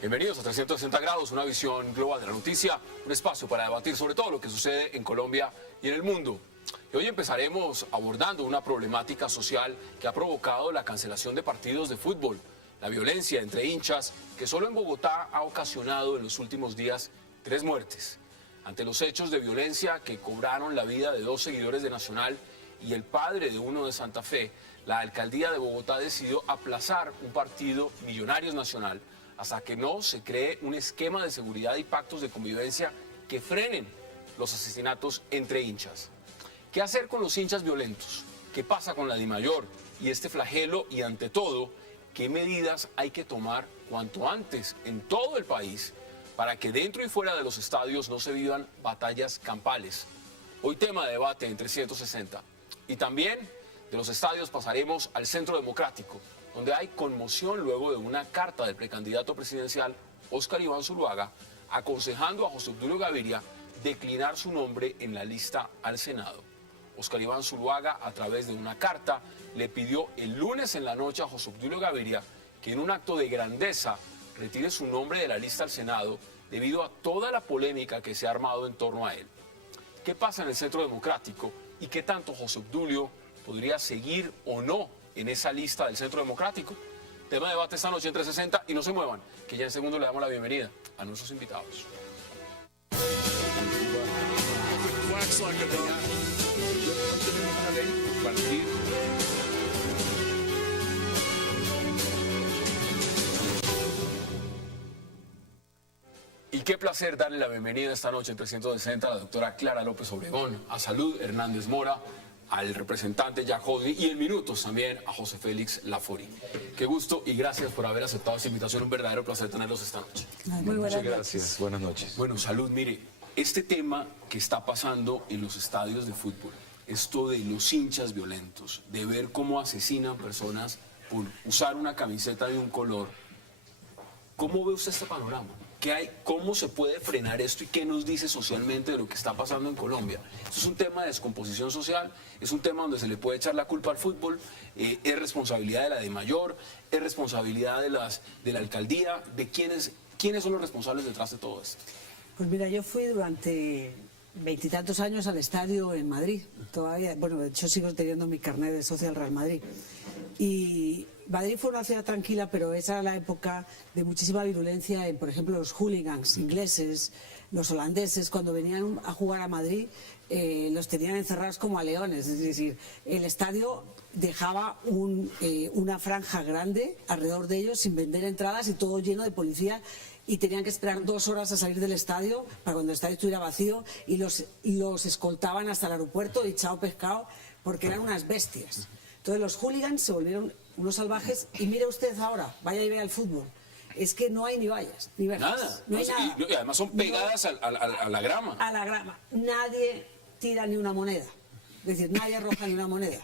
Bienvenidos a 360 grados, una visión global de la noticia, un espacio para debatir sobre todo lo que sucede en Colombia y en el mundo. Y hoy empezaremos abordando una problemática social que ha provocado la cancelación de partidos de fútbol, la violencia entre hinchas, que solo en Bogotá ha ocasionado en los últimos días 3 muertes. Ante los hechos de violencia que cobraron la vida de 2 seguidores de Nacional y el padre de uno de Santa Fe, la alcaldía de Bogotá decidió aplazar un partido Millonarios Nacional hasta que no se cree un esquema de seguridad y pactos de convivencia que frenen los asesinatos entre hinchas. ¿Qué hacer con los hinchas violentos? ¿Qué pasa con la DIMAYOR y este flagelo? Y ante todo, ¿qué medidas hay que tomar cuanto antes en todo el país para que dentro y fuera de los estadios no se vivan batallas campales? Hoy tema de debate en 360. Y también de los estadios pasaremos al Centro Democrático, donde hay conmoción luego de una carta del precandidato presidencial Óscar Iván Zuluaga aconsejando a José Obdulio Gaviria declinar su nombre en la lista al Senado. Óscar Iván Zuluaga, a través de una carta, le pidió el lunes en la noche a José Obdulio Gaviria que en un acto de grandeza retire su nombre de la lista al Senado debido a toda la polémica que se ha armado en torno a él. ¿Qué pasa en el Centro Democrático y qué tanto José Obdulio podría seguir o no en esa lista del Centro Democrático? Tema de debate esta noche en 360 y no se muevan, que ya en segundo le damos la bienvenida a nuestros invitados. Y qué placer darle la bienvenida esta noche en 360 a la doctora Clara López Obregón, a Salud Hernández Mora, al representante Jack Hodney y en minutos también a José Félix Lafori. Qué gusto y gracias por haber aceptado esta invitación, un verdadero placer tenerlos esta noche. Muy Muchas gracias, buenas noches. Bueno, Salud, mire, este tema que está pasando en los estadios de fútbol, esto de los hinchas violentos, de ver cómo asesinan personas por usar una camiseta de un color, ¿cómo ve usted este panorama? ¿Qué hay? ¿Cómo se puede frenar esto y qué nos dice socialmente de lo que está pasando en Colombia? Esto es un tema de descomposición social, es un tema donde se le puede echar la culpa al fútbol, es responsabilidad de la DIMAYOR, es responsabilidad de la alcaldía, de quiénes son los responsables detrás de todo esto. Pues mira, yo fui durante 20 y tantos años al estadio en Madrid, todavía, bueno, de hecho sigo teniendo mi carnet de socio del Real Madrid. Y Madrid fue una ciudad tranquila, pero esa era la época de muchísima virulencia en, por ejemplo, los hooligans ingleses, los holandeses, cuando venían a jugar a Madrid, los tenían encerrados como a leones. Es decir, el estadio dejaba una franja grande alrededor de ellos sin vender entradas y todo lleno de policía, y tenían que esperar 2 horas a salir del estadio para cuando el estadio estuviera vacío, y los escoltaban hasta el aeropuerto y chao pescado, porque eran unas bestias. Entonces los hooligans se volvieron unos salvajes, y mire usted ahora, vaya y vea el fútbol, es que no hay ni vallas, ni verjas. Nada. No hay nada. Y además son pegadas a la grama. A la grama. Nadie tira ni una moneda, es decir, nadie arroja ni una moneda.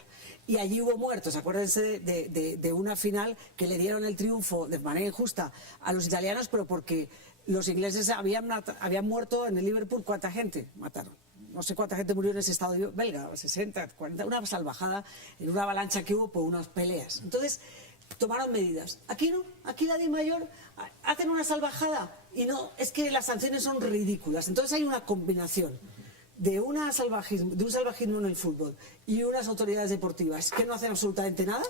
Y allí hubo muertos, acuérdense de una final que le dieron el triunfo de manera injusta a los italianos, pero porque los ingleses habían muerto en el Liverpool. ¿Cuánta gente mataron? No sé cuánta gente murió en ese estado belga, 60, 40, una salvajada en una avalancha que hubo por unas peleas. Entonces, tomaron medidas. Aquí no, aquí la DIMAYOR hacen una salvajada y no, es que las sanciones son ridículas. Entonces hay una combinación de un salvajismo en el fútbol y unas autoridades deportivas que no hacen absolutamente nada.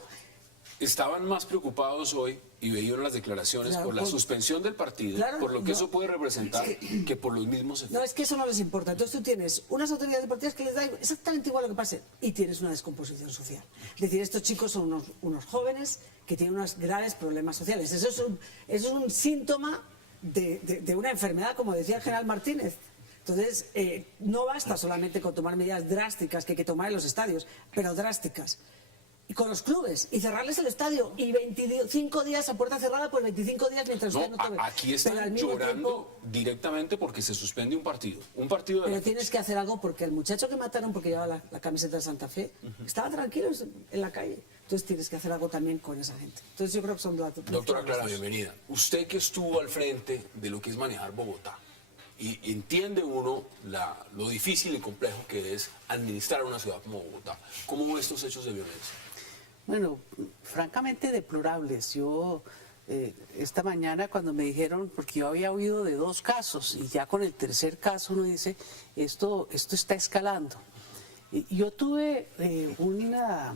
Estaban más preocupados hoy, y veían las declaraciones, Claro, por la suspensión del partido, claro, por lo que eso puede representar, que por los mismos efectos. No, es que eso no les importa. Entonces tú tienes unas autoridades deportivas que les da exactamente igual lo que pase, y tienes una descomposición social. Es decir, estos chicos son unos jóvenes que tienen unos graves problemas sociales. Eso es un síntoma de una enfermedad, como decía el general Martínez. Entonces, no basta solamente con tomar medidas drásticas que hay que tomar en los estadios, pero drásticas. Y con los clubes, y cerrarles el estadio, y 25 días a puerta cerrada, pues 25 días mientras usted no tome. Aquí están llorando directamente porque se suspende un partido de pero tienes que hacer algo, porque el muchacho que mataron porque llevaba la camiseta de Santa Fe estaba tranquilo en la calle. Entonces tienes que hacer algo también con esa gente. Entonces yo creo que son datos. Doctora Clara, bienvenida. Usted que estuvo al frente de lo que es manejar Bogotá, y entiende uno lo difícil y complejo que es administrar una ciudad como Bogotá. ¿Cómo ve estos hechos de violencia? Bueno, francamente deplorables. Yo esta mañana cuando me dijeron, porque yo había oído de 2 casos y ya con el tercer caso uno dice, esto está escalando. Yo tuve una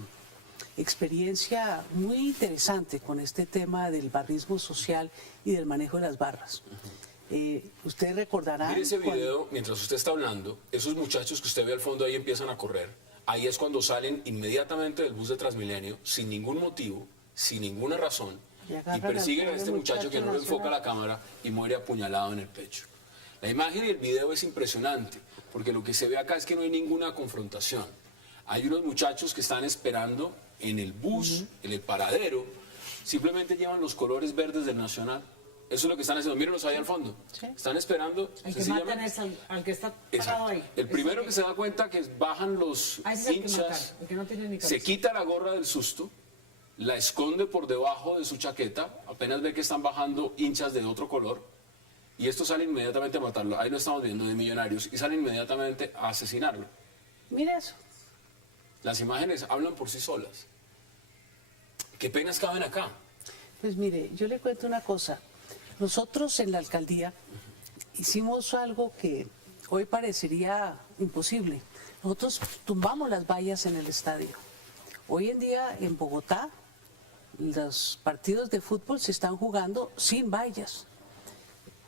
experiencia muy interesante con este tema del barrismo social y del manejo de las barras. Ustedes recordarán... Mire ese video, mientras usted está hablando, esos muchachos que usted ve al fondo ahí empiezan a correr. Ahí es cuando salen inmediatamente del bus de Transmilenio, sin ningún motivo, sin ninguna razón, y persiguen a este muchacho que no le enfoca la cámara y muere apuñalado en el pecho. La imagen y el video es impresionante, porque lo que se ve acá es que no hay ninguna confrontación. Hay unos muchachos que están esperando en el bus, en el paradero, simplemente llevan los colores verdes del Nacional. Eso es lo que están haciendo. Mírenlos ahí al fondo. Sí. Están esperando. El que matan es al que está parado Exacto. ahí. El primero que se da cuenta que bajan los Ese es el que mataron, hinchas, el que no tiene ni se cabeza. quita la gorra del susto, la esconde por debajo de su chaqueta, apenas ve que están bajando hinchas de otro color, y estos salen inmediatamente a matarlo. Ahí lo estamos viendo de Millonarios, y salen inmediatamente a asesinarlo. Mira eso. Las imágenes hablan por sí solas. ¿Qué penas caben acá? Pues mire, yo le cuento una cosa. Nosotros en la alcaldía hicimos algo que hoy parecería imposible. Nosotros tumbamos las vallas en el estadio. Hoy en día en Bogotá los partidos de fútbol se están jugando sin vallas.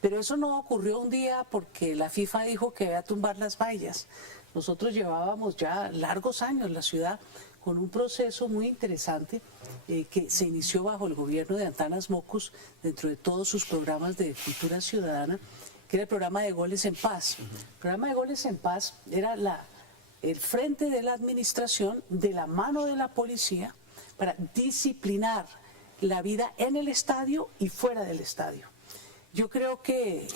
Pero eso no ocurrió un día porque la FIFA dijo que iba a tumbar las vallas. Nosotros llevábamos ya largos años la ciudad con un proceso muy interesante que se inició bajo el gobierno de Antanas Mocus dentro de todos sus programas de cultura ciudadana, que era el programa de Goles en Paz. El programa de Goles en Paz era el frente de la administración de la mano de la policía para disciplinar la vida en el estadio y fuera del estadio. Yo creo que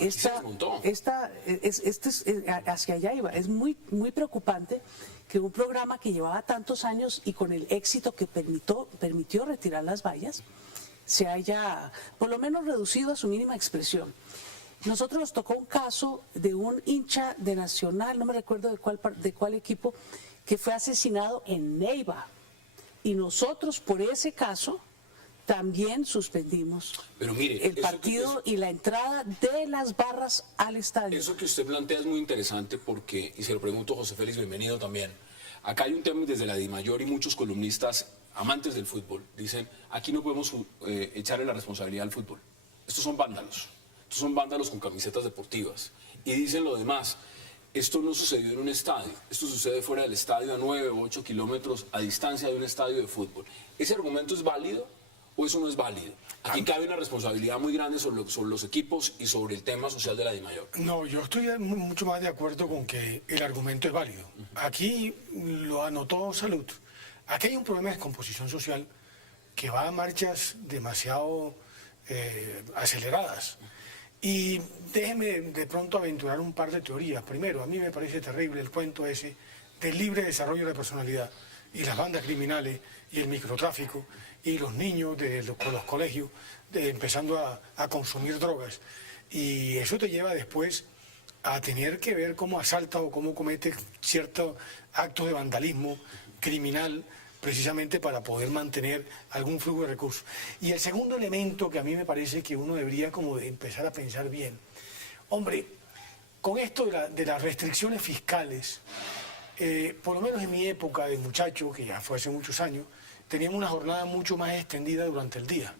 hacia allá iba. Es muy, muy preocupante que un programa que llevaba tantos años y con el éxito que permitió retirar las vallas se haya por lo menos reducido a su mínima expresión. Nosotros nos tocó un caso de un hincha de Nacional, no me recuerdo de cuál equipo, que fue asesinado en Neiva. Y nosotros por ese caso también suspendimos Pero mire, el partido y la entrada de las barras al estadio. Eso que usted plantea es muy interesante porque, y se lo pregunto a José Félix, bienvenido también. Acá hay un tema desde la DIMAYOR y muchos columnistas amantes del fútbol dicen, aquí no podemos echarle la responsabilidad al fútbol. Estos son vándalos con camisetas deportivas. Y dicen lo demás, esto no sucedió en un estadio, esto sucede fuera del estadio a 9 o 8 kilómetros a distancia de un estadio de fútbol. ¿Ese argumento es válido o eso no es válido? Aquí cabe una responsabilidad muy grande sobre los equipos y sobre el tema social de la DIMAYOR. No, yo estoy mucho más de acuerdo con que el argumento es válido. Aquí lo anotó Salud. Aquí hay un problema de descomposición social que va a marchas demasiado aceleradas. Y déjeme de pronto aventurar un par de teorías. Primero, a mí me parece terrible el cuento ese del libre desarrollo de la personalidad y las bandas criminales y el microtráfico y los niños de los colegios empezando a consumir drogas. Y eso te lleva después a tener que ver cómo asalta o cómo comete ciertos actos de vandalismo criminal precisamente para poder mantener algún flujo de recursos. Y el segundo elemento que a mí me parece que uno debería como de empezar a pensar bien. Hombre, con esto de las restricciones fiscales, por lo menos en mi época de muchacho, que ya fue hace muchos años, teníamos una jornada mucho más extendida durante el día.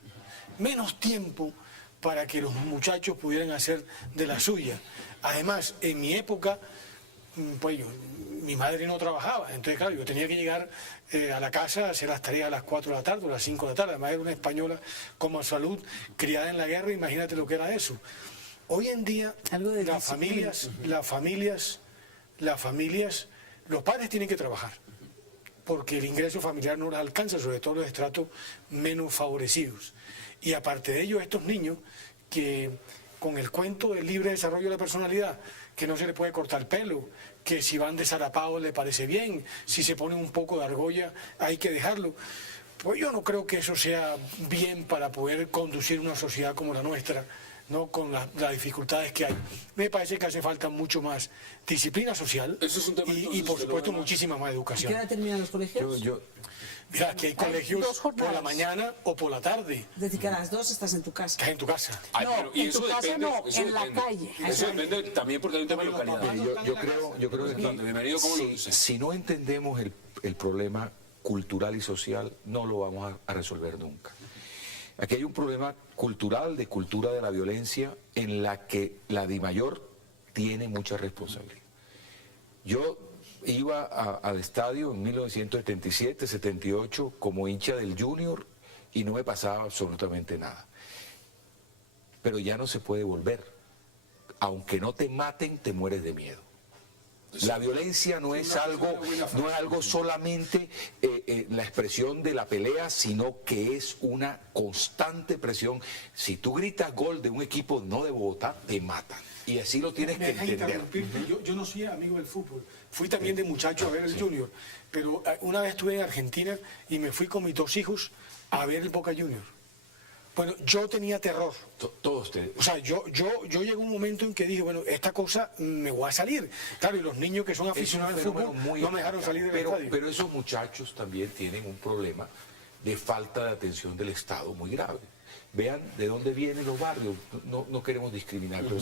Menos tiempo para que los muchachos pudieran hacer de la suya. Además, en mi época, pues mi madre no trabajaba, entonces claro, yo tenía que llegar a la casa a hacer las tareas a las 4 de la tarde o a las 5 de la tarde. Además era una española como Salud, criada en la guerra, imagínate lo que era eso. Hoy en día, las familias, los padres tienen que trabajar, porque el ingreso familiar no les alcanza, sobre todo los estratos menos favorecidos. Y aparte de ello, estos niños que con el cuento del libre desarrollo de la personalidad, que no se les puede cortar el pelo, que si van desarapados le parece bien, si se ponen un poco de argolla hay que dejarlo. Pues yo no creo que eso sea bien para poder conducir una sociedad como la nuestra ¿no? Con las dificultades que hay. Me parece que hace falta mucho más disciplina social Eso es un tema, y entonces, por usted lo supuesto ve más. muchísima más ¿A educación. qué hora terminan los colegios? Mira, aquí hay colegios dos por la jornadas. mañana o por la tarde. Es decir, que a las 2 estás en tu casa. Estás en tu casa. Ay, No, y en eso tu casa depende, no, eso en la depende. calle. Eso depende también porque hay un tema de localidad. Yo creo que Bienvenido, ¿cómo lo dice? si no entendemos el problema cultural y social, no lo vamos a resolver nunca. Aquí hay un problema cultural, de cultura de la violencia, en la que la DIMAYOR tiene mucha responsabilidad. Yo iba al estadio en 1977, 78 como hincha del Junior y no me pasaba absolutamente nada. Pero ya no se puede volver. Aunque no te maten, te mueres de miedo. La violencia no es algo solamente la expresión de la pelea, sino que es una constante presión. Si tú gritas gol de un equipo no de Bogotá, te matan. Y así lo tienes que Me dejan entender. interrumpirte. Yo no soy amigo del fútbol. Fui también de muchacho a ver el Junior. Pero una vez estuve en Argentina y me fui con mis 2 hijos a ver el Boca Junior. Bueno, yo tenía terror. Todos te... O sea, yo llegué a un momento en que dije, bueno, esta cosa me voy a salir. Claro, y los niños que son Es un aficionados al fenómeno fútbol muy no me dejaron salir del pero, estadio. pero esos muchachos también tienen un problema de falta de atención del Estado muy grave. Vean de dónde vienen los barrios. No queremos discriminar, pero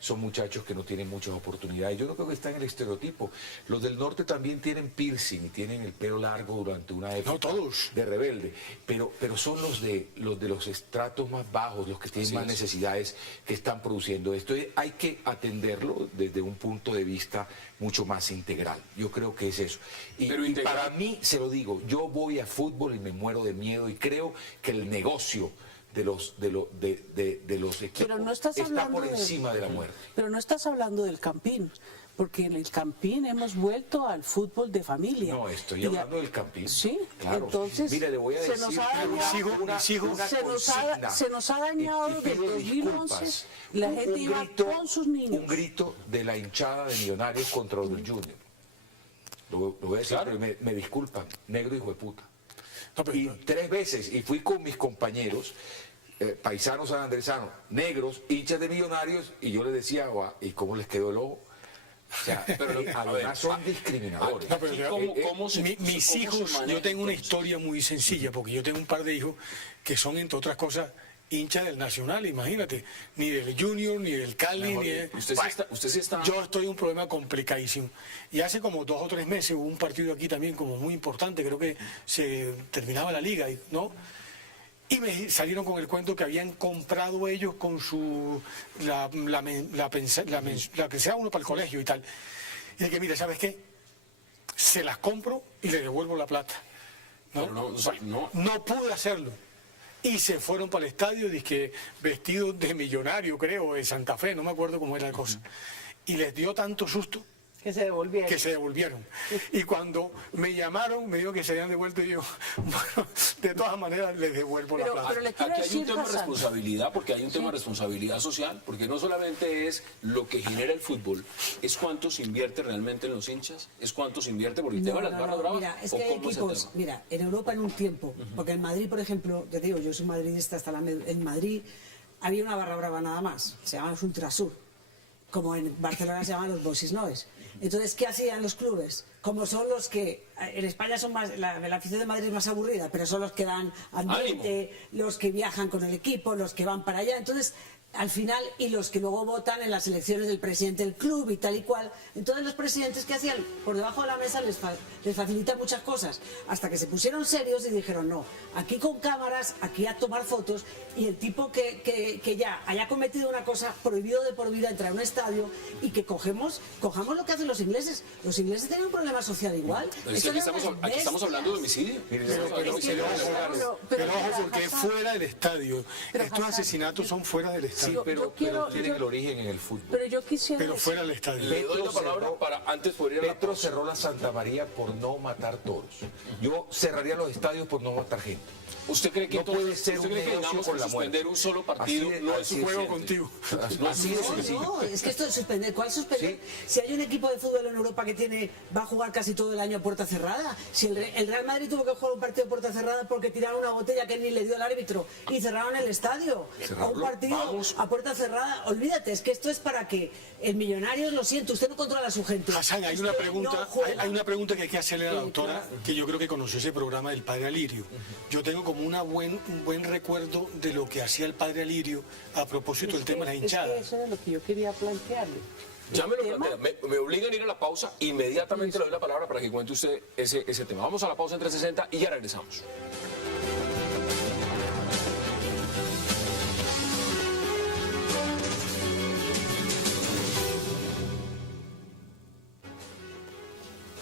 son muchachos que no tienen muchas oportunidades. Yo no creo que está en el estereotipo. Los del norte también tienen piercing y tienen el pelo largo durante una época No todos. de rebelde. Pero son los de los estratos más bajos, los que tienen Así más es. necesidades, que están produciendo esto. Hay que atenderlo desde un punto de vista mucho más integral. Yo creo que es eso. Pero Y integral. para mí, se lo digo, yo voy a fútbol y me muero de miedo y creo que el negocio de los equipos Pero no estás está hablando por encima de la muerte. Pero no estás hablando del Campín, porque en el Campín hemos vuelto al fútbol de familia. No, estoy Y hablando del Campín. Sí, Claro. entonces Mire, le voy a se decir nos ha una- dañado, una se nos ha dañado y desde pido 2011. disculpas. La gente Un iba con sus niños. Un grito de la hinchada de Millonarios contra los del Junior. Lo voy a decir, Claro. pero me disculpan, negro hijo de puta. No, pero- Y 3 veces, y fui con mis compañeros, paisanos sanandresanos, negros, hinchas de Millonarios, y yo les decía, "Guau, ¿y cómo les quedó el ojo?" O sea, pero además son discriminadores. No, pero Aquí, ¿cómo se- mis cómo se hijos, maneja, yo tengo una entonces? historia muy sencilla, porque yo tengo un par de hijos que son, entre otras cosas, hinchas del Nacional, imagínate, ni del Junior, ni del Cali, ni de... Usted sí está... Yo estoy en un problema complicadísimo. Y hace como 2 o 3 meses hubo un partido aquí también como muy importante, creo que se terminaba la liga, ¿no? Y me salieron con el cuento que habían comprado ellos con su la que sea uno para el colegio y tal. Y de que, mira, ¿sabes qué? Se las compro y le devuelvo la plata. ¿No? Pero no, o sea, no. No pude hacerlo. Y se fueron para el estadio, dizque vestidos de millonario, creo, de Santa Fe, no me acuerdo cómo era la cosa. Y les dio tanto susto Que se devolvieron. que se devolvieron. Y cuando me llamaron, me dijo que se habían devuelto y yo, bueno, de todas maneras les devuelvo la plata. Pero le quiero Aquí hay un decir, tema de Hassan, responsabilidad, porque hay un tema de responsabilidad social, porque no solamente es lo que genera el fútbol, es cuánto se invierte realmente en los hinchas, es cuánto se invierte por el tema de las barras bravas. Mira, es ¿o que hay cómo es el equipos, tema? mira, en Europa en un tiempo, porque en Madrid, por ejemplo, te digo, yo soy madridista hasta en Madrid había una barra brava nada más, se llama los Ultrasur, como en Barcelona se llaman los Boxes Noes. Entonces, ¿qué hacían los clubes? Como son los que, en España son más, la afición de Madrid es más aburrida, pero son los que dan ambiente, los que viajan con el equipo, los que van para allá. Entonces, al final, y los que luego votan en las elecciones del presidente del club y tal y cual. Entonces los presidentes, ¿qué hacían? Por debajo de la mesa les facilita muchas cosas, hasta que se pusieron serios y dijeron, no, aquí con cámaras, aquí a tomar fotos, y el tipo que ya haya cometido una cosa prohibido de por vida entrar a un estadio, y que cojamos lo que hacen los ingleses. Los ingleses tienen un problema social igual. Pero es que aquí estamos hablando de homicidio. Estamos hablando de homicidio. Pero ojo, porque es Hassan, fuera del estadio. Pero, Estos Hassan, asesinatos son fuera del estadio. Sí, Yo pero quiero- tienen yo- el origen en el fútbol. Pero yo quisiera Pero decir- fuera del estadio. Le doy la palabra cerró- para antes poder ir a la Petro pausa. cerró la Santa María por no matar toros. Yo cerraría los estadios por no matar gente. ¿Usted cree que No puede entonces, ser usted un cree que negocio tengamos con que la muerte. suspender un solo partido? Así de- No es así un de juego simple. contigo. Así de sencillo. No, es que esto es suspender. ¿Cuál suspender? Si hay un equipo de fútbol en Europa que va a jugar casi todo el año a puerta cerrada. Si el Real Madrid tuvo que jugar un partido a puerta cerrada porque tiraron una botella que ni le dio el árbitro y cerraron el estadio. A un partido a puerta cerrada, olvídate, es que esto es para que el millonario lo siente, usted no controla a su gente. Hassan, hay Usted una no pregunta, juega. hay una pregunta que hay que hacerle a la doctora, claro. que yo creo que conoció ese programa del Padre Alirio. Yo tengo como un buen recuerdo de lo que hacía el Padre Alirio a propósito del tema de las Es que hinchadas. eso era lo que yo quería plantearle. Ya me lo El tema- plantea, me obligan a ir a la pausa, inmediatamente le doy la palabra para que cuente usted ese tema. Vamos a la pausa en 360 y ya regresamos.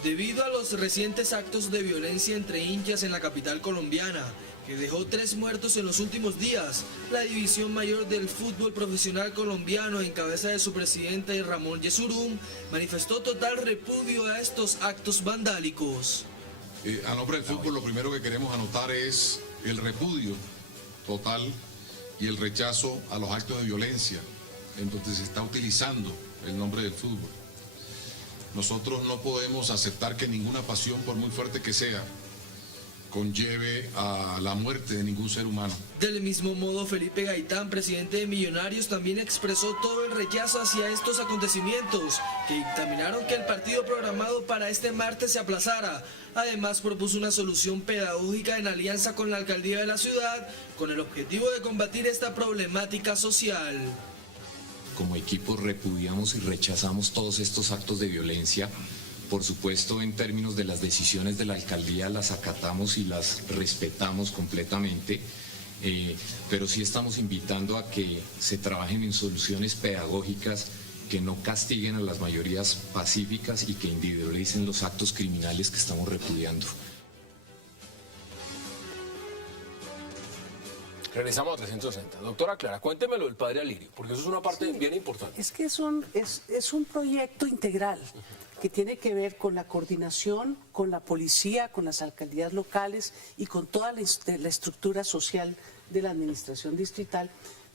Debido a los recientes actos de violencia entre hinchas en la capital colombiana, que dejó 3 muertos en los últimos días, la División Mayor del Fútbol Profesional Colombiano, en cabeza de su presidente Ramón Yesurún, manifestó total repudio a estos actos vandálicos. A nombre del fútbol, lo primero que queremos anotar es el repudio total y el rechazo a los actos de violencia en donde se está utilizando el nombre del fútbol. Nosotros no podemos aceptar que ninguna pasión, por muy fuerte que sea, conlleve a la muerte de ningún ser humano. Del mismo modo, Felipe Gaitán, presidente de Millonarios, también expresó todo el rechazo hacia estos acontecimientos, que dictaminaron que el partido programado para este martes se aplazara. Además, propuso una solución pedagógica en alianza con la alcaldía de la ciudad, con el objetivo de combatir esta problemática social. Como equipo repudiamos y rechazamos todos estos actos de violencia. Por supuesto, en términos de las decisiones de la alcaldía las acatamos y las respetamos completamente, pero sí estamos invitando a que se trabajen en soluciones pedagógicas que no castiguen a las mayorías pacíficas y que individualicen los actos criminales que estamos repudiando. Regresamos a 360. Doctora Clara, cuéntemelo del Padre Alirio, porque eso es una parte bien importante. Es que es un proyecto integral que tiene que ver con la coordinación, con la policía, con las alcaldías locales y con toda la estructura social de la administración distrital,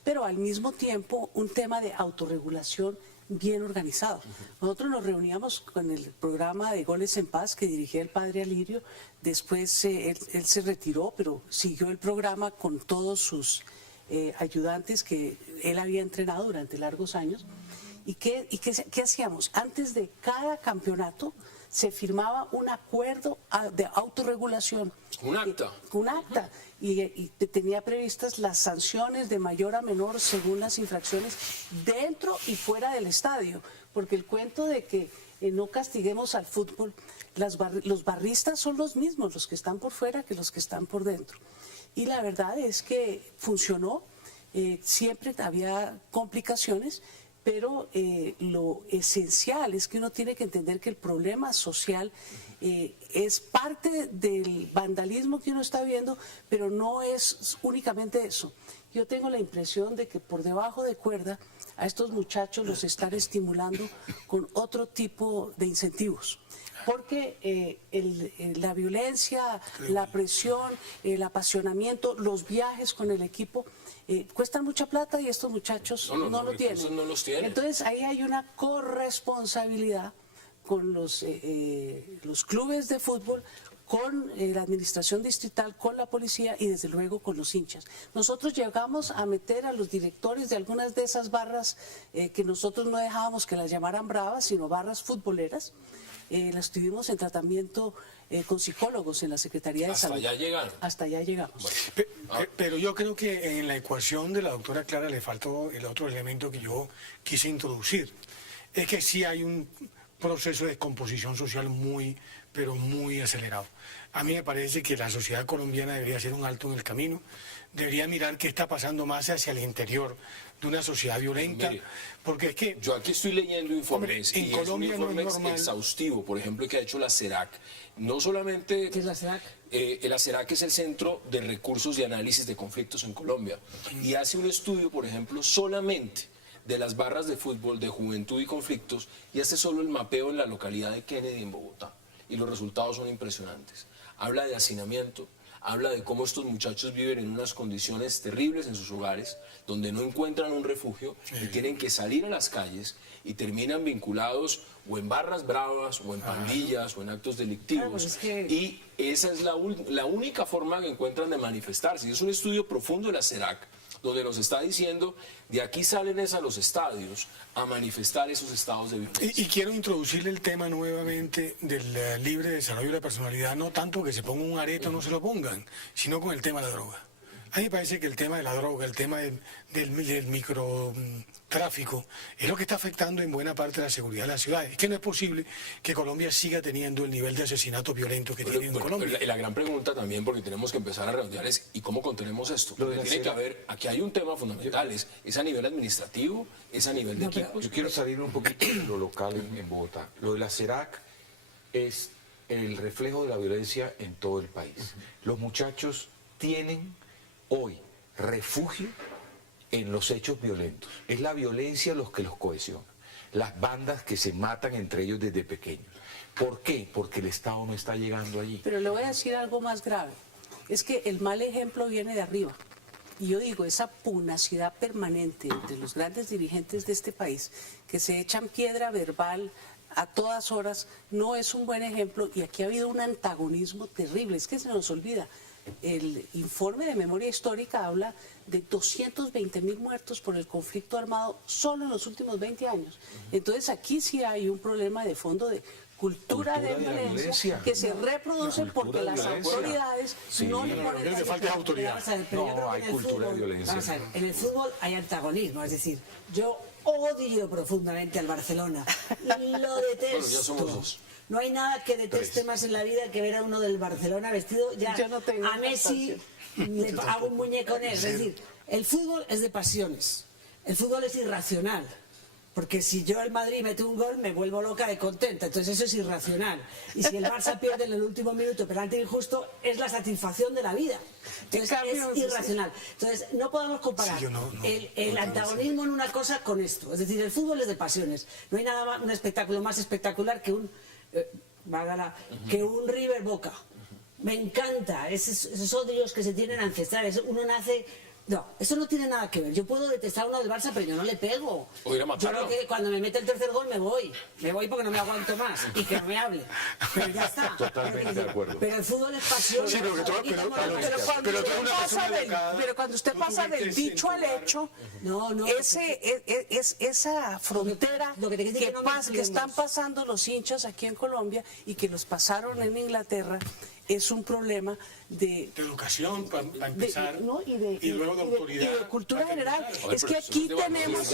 pero al mismo tiempo un tema de autorregulación bien organizado. Nosotros nos reuníamos con el programa de Goles en Paz que dirigía el Padre Alirio, después él se retiró, pero siguió el programa con todos sus ayudantes que él había entrenado durante largos años. ¿Y qué hacíamos? Antes de cada campeonato se firmaba un acuerdo de autorregulación. Un acta. Un acta. Y tenía previstas las sanciones de mayor a menor según las infracciones dentro y fuera del estadio. Porque el cuento de que no castiguemos al fútbol, los barristas son los mismos, los que están por fuera que los que están por dentro. Y la verdad es que funcionó, siempre había complicaciones, pero lo esencial es que uno tiene que entender que el problema social es parte del vandalismo que uno está viendo, pero no es únicamente eso. Yo tengo la impresión de que por debajo de cuerda a estos muchachos los están estimulando con otro tipo de incentivos. Porque la violencia, la presión, el apasionamiento, los viajes con el equipo cuestan mucha plata y estos muchachos no lo tienen. No los tienen. Entonces ahí hay una corresponsabilidad con los clubes de fútbol, con la administración distrital, con la policía y desde luego con los hinchas. Nosotros llegamos a meter a los directores de algunas de esas barras que nosotros no dejábamos que las llamaran bravas, sino barras futboleras. Las tuvimos en tratamiento con psicólogos en la Secretaría de Salud. Hasta allá llegaron. Hasta allá llegamos. Pero yo creo que en la ecuación de la doctora Clara le faltó el otro elemento que yo quise introducir. Es que sí hay un proceso de descomposición social pero muy acelerado. A mí me parece que la sociedad colombiana debería hacer un alto en el camino, debería mirar qué está pasando más hacia el interior de una sociedad violenta, Mire, porque es que... Yo aquí estoy leyendo informes Hombre, en y Colombia es un informe no es normal. exhaustivo, por ejemplo, que ha hecho la CERAC. No solamente... ¿Qué es la CERAC? La CERAC es el Centro de Recursos y Análisis de Conflictos en Colombia y hace un estudio, por ejemplo, solamente de las barras de fútbol de juventud y conflictos y hace solo el mapeo en la localidad de Kennedy en Bogotá y los resultados son impresionantes. Habla de hacinamiento, habla de cómo estos muchachos viven en unas condiciones terribles en sus hogares, donde no encuentran un refugio y tienen que salir a las calles y terminan vinculados o en barras bravas, o en pandillas, o en actos delictivos. Claro, es que... Y esa es la única forma que encuentran de manifestarse. Y es un estudio profundo de la CERAC, donde nos está diciendo, de aquí salen a los estadios a manifestar esos estados de violencia. Y quiero introducirle el tema nuevamente del libre desarrollo de la personalidad, no tanto que se ponga un areto o no se lo pongan, sino con el tema de la droga. A mí me parece que el tema de la droga, el tema del microtráfico, es lo que está afectando en buena parte de la seguridad de las ciudades. Es que no es posible que Colombia siga teniendo el nivel de asesinato violento que tiene en Colombia. La gran pregunta también, porque tenemos que empezar a redondear, es ¿y cómo contenemos esto? Porque tiene que haber, aquí hay un tema fundamental, es a nivel administrativo, es a nivel de equipos. Yo quiero salir un poquito de lo local en Bogotá. Lo de la CERAC es el reflejo de la violencia en todo el país. Los muchachos tienen hoy refugio en los hechos violentos. Es la violencia los que los cohesiona. Las bandas que se matan entre ellos desde pequeños. ¿Por qué? Porque el Estado no está llegando allí. Pero le voy a decir algo más grave. Es que el mal ejemplo viene de arriba. Y yo digo, esa pugnacidad permanente de los grandes dirigentes de este país, que se echan piedra verbal a todas horas, no es un buen ejemplo. Y aquí ha habido un antagonismo terrible. Es que se nos olvida. El informe de memoria histórica habla de 220.000 muertos por el conflicto armado solo en los últimos 20 años. Entonces aquí sí hay un problema de fondo de cultura de violencia que se reproduce porque las autoridades no le ponen Lo que falta es autoridad. Vamos a ver, pero yo creo que en el cultura de fútbol, violencia. vamos a ver, en el fútbol hay antagonismo, es decir, yo odio profundamente al Barcelona, lo detesto. Bueno, ya somos dos. No hay nada que deteste más en la vida que ver a uno del Barcelona vestido ya. Yo no tengo a Messi le hago un muñeco en él. Es decir, el fútbol es de pasiones. El fútbol es irracional. Porque si yo el Madrid mete un gol, me vuelvo loca de contenta. Entonces eso es irracional. Y si el Barça pierde en el último minuto penalti injusto, es la satisfacción de la vida. Entonces es irracional. Entonces no podemos comparar el antagonismo en una cosa con esto. Es decir, el fútbol es de pasiones. No hay nada más, un espectáculo más espectacular que un River Boca. Me encanta esos odios que se tienen ancestrales. Uno nace. No, eso no tiene nada que ver. Yo puedo detestar a uno del Barça, pero yo no le pego. O ir a matarlo. Yo creo que cuando me mete el tercer gol me voy. Me voy porque no me aguanto más y que no me hable. Pero ya está. Totalmente de acuerdo. Pero el fútbol es pasión. Sí, Pero cuando usted pasa del dicho al hecho, esa frontera que están pasando los hinchas aquí en Colombia y que los pasaron en Inglaterra es un problema de educación, para empezar, y luego de autoridad. Y de cultura general. Es que aquí tenemos,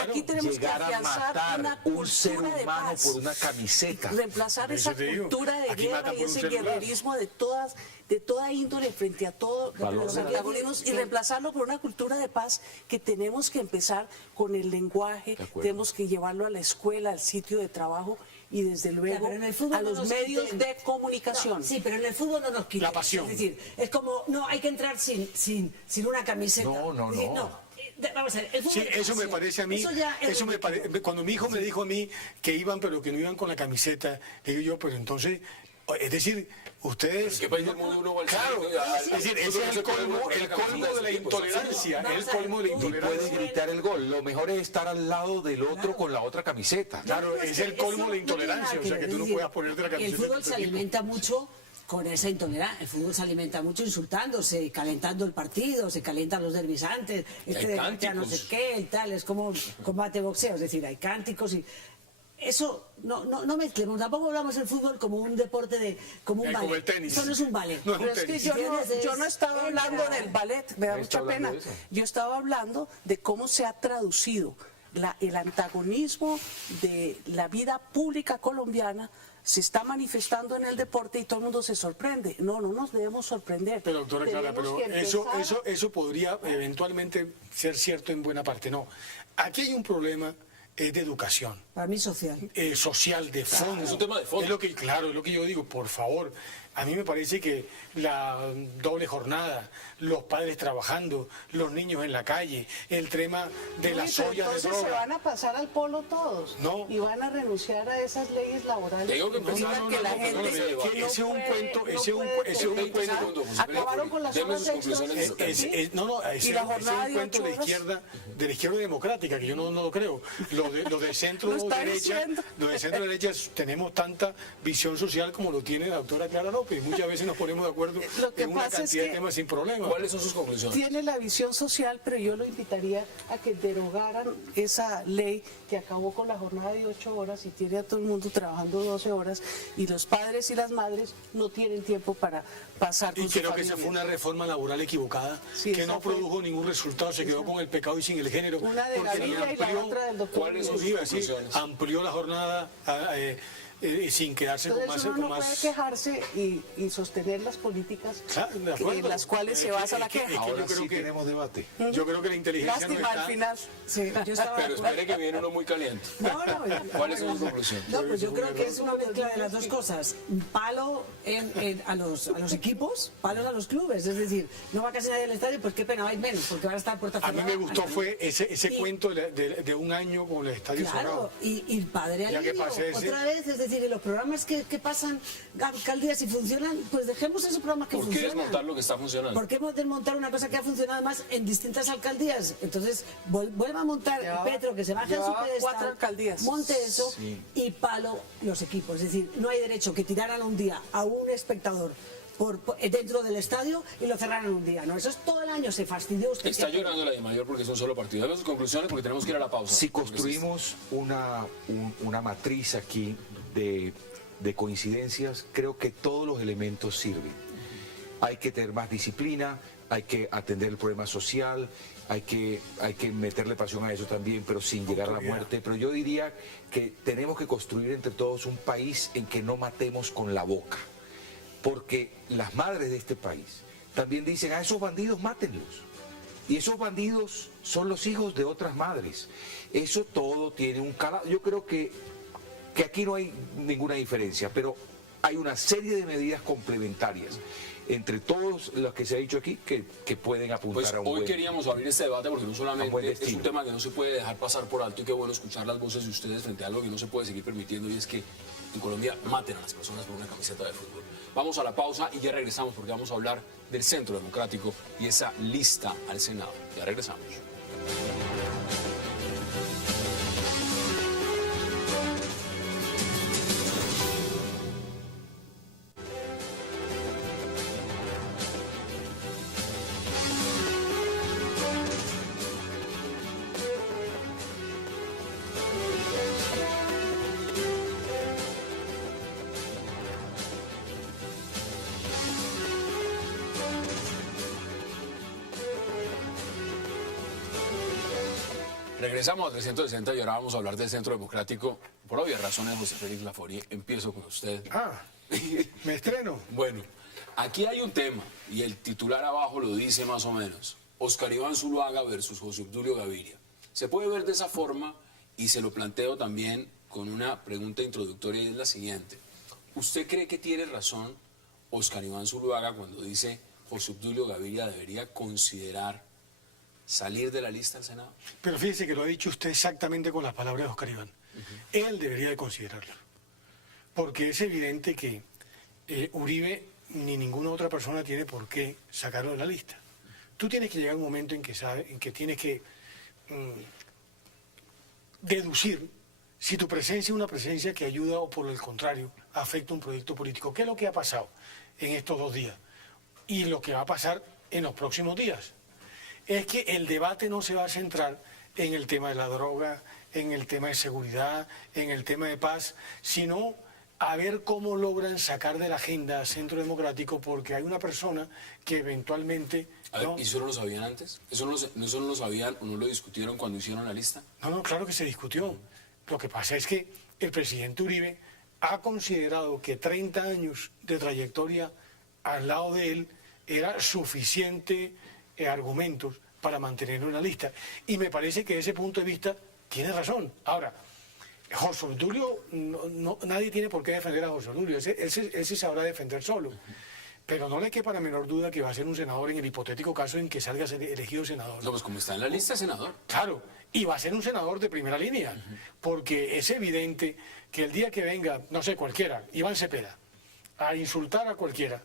aquí tenemos que afianzar una un ser cultura de humano paz. por una camiseta. Reemplazar esa cultura de guerra y ese guerrerismo de toda índole frente a todos los antagonismos y reemplazarlo por una cultura de paz que tenemos que empezar con el lenguaje, tenemos que llevarlo a la escuela, al sitio de trabajo y desde luego a los medios de comunicación. No, sí, pero en el fútbol no nos quita. La pasión. Es decir, es como, no, hay que entrar sin una camiseta. No. Vamos a ver, el fútbol Sí, es eso me pasión. parece a mí, Eso ya es cuando mi hijo me dijo a mí que iban pero que no iban con la camiseta, le digo yo, pues entonces, es decir, ustedes... ¿En qué país del mundo uno va al Claro, sitio? es decir, ese es el colmo de la intolerancia, es el colmo de la Y puede intolerancia. gritar el gol. Lo mejor es estar al lado del otro con la otra camiseta. Claro, es el colmo de la intolerancia, o sea, que tú no puedas ponerte la camiseta. El fútbol se alimenta mucho con esa intolerancia. El fútbol se alimenta mucho insultándose, calentando el partido, se calientan los derbis antes, Hay ya no sé cánticos. qué, el tal, es como combate boxeo, es decir, hay cánticos y eso no mezclemos, tampoco hablamos del fútbol como un deporte como un ballet. como el tenis. Eso no es un ballet. No es un Pero es que tenis. yo no estaba hablando del ballet, me da mucha pena. Yo estaba hablando de cómo se ha traducido el antagonismo de la vida pública colombiana se está manifestando en el deporte y todo el mundo se sorprende. No nos debemos sorprender. Pero doctora Clara, Tenemos pero que empezar eso podría eventualmente ser cierto en buena parte. No, aquí hay un problema de educación. Para mí social. Social, de fondo. Es un tema de fondo. Es lo que yo digo, por favor. A mí me parece que la doble jornada, los padres trabajando, los niños en la calle, el tema de las pero ollas de entonces se droga. van a pasar al polo todos No. y van a renunciar a esas leyes laborales. Tengo que empezar digan a que la hablar con gente los que ese es un puede- cuento, no ese es un puede cuento. trabajar. Acabaron con las Deme horas sus conclusiones. extras. Ese es Y la jornada un de cuento 8 de la izquierda democrática, que yo no lo creo. Los de centro Lo está derecha, diciendo. los de centro derecha tenemos tanta visión social como lo tiene la doctora Clara López. López. Muchas veces nos ponemos de acuerdo Lo que en una pasa es cantidad de que temas sin problema. ¿Cuáles son sus conclusiones? Tiene la visión social, pero yo lo invitaría a que derogaran esa ley que acabó con la jornada de 8 horas y tiene a todo el mundo trabajando 12 horas y los padres y las madres no tienen tiempo para pasar con Y su creo que esa familia. fue una reforma laboral equivocada, Sí, que esa no fue- produjo ningún resultado, se quedó con el pecado y sin el género. Una de porque Gaviria y la otra del doctor. ¿Cuáles son sus Iba a decir, conclusiones? amplió la jornada sin quedarse con Entonces más... uno no con más- puede quejarse y sostener las políticas Claro, de acuerdo. en las cuales se basa la queja. Ahora yo creo sí que- tenemos debate. Yo creo que la inteligencia no Lástima está... al final. Sí, yo estaba de Pero acuerdo. espere que viene uno muy caliente. No, ¿Cuáles son sus conclusiones? No, pues yo creo que es una mezcla de las dos cosas. Palo a los equipos, palos a los clubes. Es decir, no va casi nadie al estadio, pues qué pena, hay menos, porque van a estar puertas A mí cerradas. me gustó fue ese Y- cuento de un año con el estadio Claro, cerrado. y el padre Ya que alivio, pase ese- otra vez, es decir, en los programas que pasan alcaldías y funcionan, pues dejemos esos programas que ¿Por qué funcionan. desmontar lo que está funcionando? ¿Por qué desmontar una cosa que ha funcionado más en distintas alcaldías? Entonces, vuelva a montar Llevaba- Petro, que se baje de su llevaba pedestal, 4 alcaldías. monte eso y palo los equipos. Es decir, no hay derecho que tiraran un día a un espectador dentro del estadio y lo cerraran un día. No, eso es todo el año, se fastidió usted. Está llorando la de mayor porque es un solo partido. Dame sus conclusiones porque tenemos que ir a la pausa. Si construimos una matriz aquí de coincidencias, creo que todos los elementos sirven. Hay que tener más disciplina, hay que atender el problema social, hay que meterle pasión a eso también, pero sin llegar a la muerte. Pero yo diría que tenemos que construir entre todos un país en que no matemos con la boca. Porque las madres de este país también dicen, a esos bandidos mátenlos. Y esos bandidos son los hijos de otras madres. Eso todo tiene un calado. Yo creo que aquí no hay ninguna diferencia, pero hay una serie de medidas complementarias entre todos los que se ha dicho aquí que pueden apuntar Pues a un hoy buen... queríamos abrir este debate porque no buen solamente es destino. un tema que no se puede dejar pasar por alto y qué bueno escuchar las voces de ustedes frente a algo que no se puede seguir permitiendo y es que en Colombia maten a las personas por una camiseta de fútbol. Vamos a la pausa y ya regresamos porque vamos a hablar del Centro Democrático y esa lista al Senado. Ya regresamos. Regresamos a 360 y ahora vamos a hablar del Centro Democrático. Por obvias razones, José Félix Laforie, empiezo con usted. Me estreno. Bueno, aquí hay un tema y el titular abajo lo dice más o menos. Oscar Iván Zuluaga versus José Obdulio Gaviria. Se puede ver de esa forma y se lo planteo también con una pregunta introductoria y es la siguiente. ¿Usted cree que tiene razón Oscar Iván Zuluaga cuando dice José Obdulio Gaviria debería considerar salir de la lista del Senado? Pero fíjese que lo ha dicho usted exactamente con las palabras de Oscar Iván. Él debería de considerarlo. Porque es evidente que Uribe ni ninguna otra persona tiene por qué sacarlo de la lista. Tú tienes que llegar a un momento en que tienes que deducir si tu presencia es una presencia que ayuda o por el contrario afecta un proyecto político. ¿Qué es lo que ha pasado en estos 2 días? Y lo que va a pasar en los próximos días. Es que el debate no se va a centrar en el tema de la droga, en el tema de seguridad, en el tema de paz, sino a ver cómo logran sacar de la agenda al Centro Democrático, porque hay una persona que eventualmente... A ver, ¿no? ¿y eso no lo sabían antes? ¿Eso no lo sabían o no lo discutieron cuando hicieron la lista? No, claro que se discutió. Lo que pasa es que el presidente Uribe ha considerado que 30 años de trayectoria al lado de él era suficiente argumentos para mantenerlo en la lista. Y me parece que desde ese punto de vista tiene razón. Ahora, José Obdulio, nadie tiene por qué defender a José Obdulio, él se sabrá defender solo. Pero no le quepa la menor duda que va a ser un senador en el hipotético caso en que salga elegido senador. No, pues como está en la lista, senador. Claro, y va a ser un senador de primera línea, porque es evidente que el día que venga, no sé, cualquiera, Iván Cepeda, a insultar a cualquiera,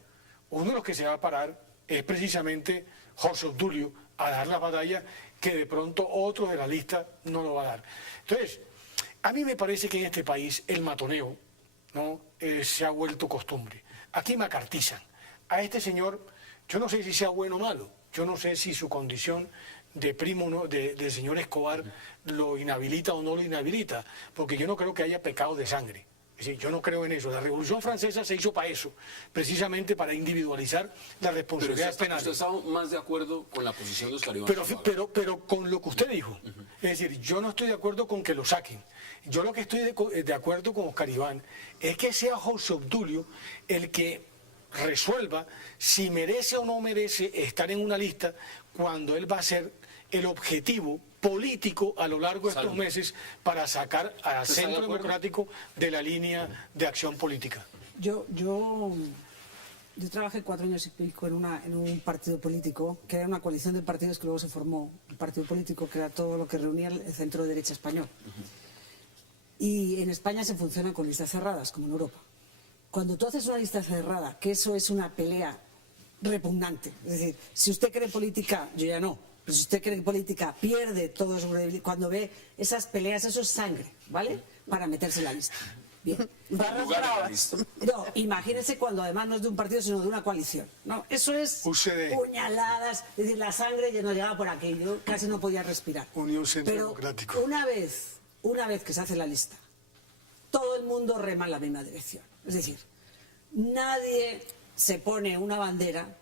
uno de los que se va a parar es precisamente José Obdulio, a dar la batalla que de pronto otro de la lista no lo va a dar. Entonces, a mí me parece que en este país el matoneo ¿no? Se ha vuelto costumbre. Aquí macartizan. A este señor, yo no sé si sea bueno o malo, yo no sé si su condición de primo del señor Escobar lo inhabilita o no lo inhabilita, porque yo no creo que haya pecado de sangre. Es decir, yo no creo en eso. La Revolución Francesa se hizo para eso, precisamente para individualizar la responsabilidad penal. ¿Usted está más de acuerdo con la posición de Oscar Iván Zuluaga? Pero con lo que usted dijo, es decir, yo no estoy de acuerdo con que lo saquen. Yo lo que estoy de acuerdo con Oscar Iván es que sea José Obdulio el que resuelva si merece o no merece estar en una lista cuando él va a ser el objetivo político a lo largo de estos meses para sacar al Centro Democrático de la línea de acción política. Yo trabajé 4 años y pico en un partido político, que era una coalición de partidos que luego se formó, un partido político que era todo lo que reunía el centro de derecha español. Y en España se funciona con listas cerradas, como en Europa. Cuando tú haces una lista cerrada, que eso es una pelea repugnante, es decir, si usted cree política, yo ya no, pero si usted cree política, pierde todo su credibilidad. Cuando ve esas peleas, eso es sangre, ¿vale? Para meterse en la lista. Bien. No, imagínese cuando además no es de un partido, sino de una coalición. No, eso es puñaladas, es decir, la sangre ya no llegaba por aquí, yo casi no podía respirar. Unión Centro Pero Democrático. una vez que se hace la lista, todo el mundo rema en la misma dirección. Es decir, nadie se pone una bandera